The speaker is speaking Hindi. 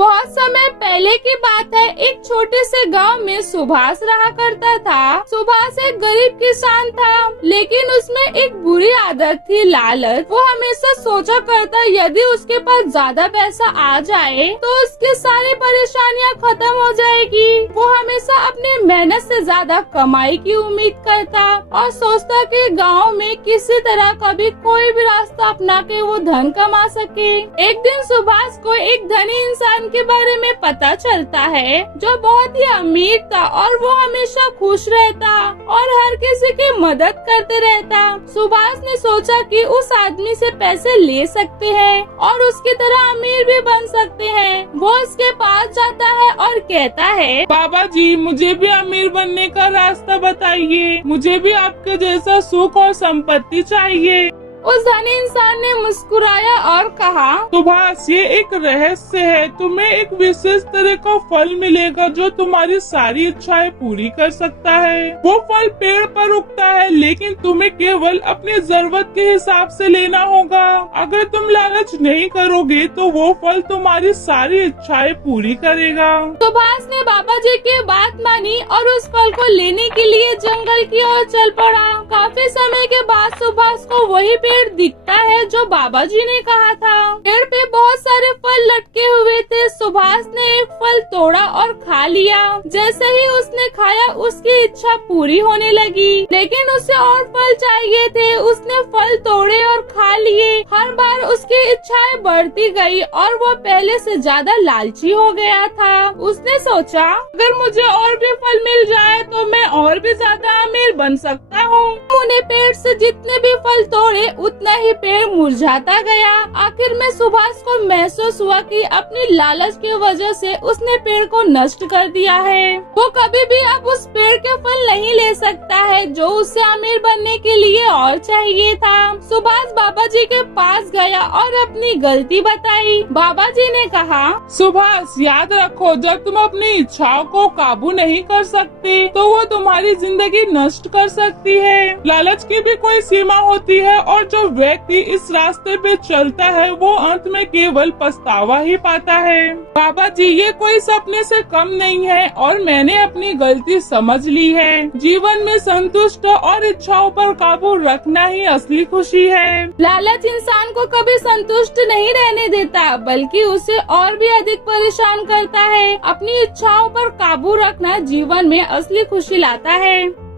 बहुत समय पहले की बात है। एक छोटे से गांव में सुभाष रहा करता था। सुभाष एक गरीब किसान था, लेकिन उसमें एक बुरी आदत थी, लालच। वो हमेशा सोचा करता यदि उसके पास ज्यादा पैसा आ जाए तो उसकी सारी परेशानियां खत्म हो जाएगी। वो हमेशा अपनी मेहनत से ज्यादा कमाई की उम्मीद करता और सोचता कि गांव में किसी तरह का भी कोई भी रास्ता अपना के वो धन कमा सके। एक दिन सुभाष को एक धनी इंसान के बारे में पता चलता है जो बहुत ही अमीर था और वो हमेशा खुश रहता और हर किसी की मदद करते रहता। सुभाष ने सोचा कि उस आदमी से पैसे ले सकते हैं और उसकी तरह अमीर भी बन सकते हैं। वो उसके पास जाता है और कहता है, बाबा जी, मुझे भी अमीर बनने का रास्ता बताइए। मुझे भी आपके जैसा सुख और संपत्ति चाहिए। उस धनी इंसान ने मुस्कुराया और कहा, सुभाष, ये एक रहस्य है। तुम्हें एक विशेष तरह का फल मिलेगा जो तुम्हारी सारी इच्छाएं पूरी कर सकता है। वो फल पेड़ पर उगता है, लेकिन तुम्हें केवल अपनी जरूरत के हिसाब से लेना होगा। अगर तुम लालच नहीं करोगे तो वो फल तुम्हारी सारी इच्छाएं पूरी करेगा। सुभाष ने बाबा जी की बात मानी और उस फल को लेने के लिए जंगल की ओर चल पड़ा। काफी समय के बाद सुभाष को वही पेड़ दिखता है जो बाबा जी ने कहा था। पेड़ पे बहुत सारे फल लटके हुए थे। सुभाष ने एक फल तोड़ा और खा लिया। जैसे ही उसने खाया उसकी इच्छा पूरी होने लगी, लेकिन उसे और फल चाहिए थे। उसने फल तोड़े और खा लिए। हर बार उसकी इच्छाएं बढ़ती गई और वो पहले से ज्यादा लालची हो गया था। उसने सोचा, अगर मुझे और भी फल मिल जाए तो मैं और भी ज्यादा अमीर बन सकता हूँ। उन्हें पेड़ से जितने भी फल तोड़े उतना ही पेड़ मुरझाता गया। आखिर में सुभाष को महसूस हुआ कि अपनी लालच की वजह से उसने पेड़ को नष्ट कर दिया है। वो कभी भी अब उस पेड़ के फल नहीं ले सकता है जो उसे अमीर बनने के लिए और चाहिए था। सुभाष बाबा जी के पास गया और अपनी गलती बताई। बाबा जी ने कहा, सुभाष, याद रखो, जब तुम अपनी इच्छाओं को काबू नहीं कर सकते तो वो तुम्हारी जिंदगी नष्ट कर सकती है। लालच की भी कोई सीमा होती है और जो व्यक्ति इस रास्ते पे चलता है वो अंत में केवल पछतावा ही पाता है। बाबा जी, ये कोई सपने से कम नहीं है और मैंने अपनी गलती समझ ली है। जीवन में संतुष्ट और इच्छाओं पर काबू रखना ही असली खुशी है। लालच इंसान को कभी संतुष्ट नहीं रहने देता, बल्कि उसे और भी अधिक परेशान करता है। अपनी इच्छाओं पर काबू रखना जीवन में असली खुशी लाता है।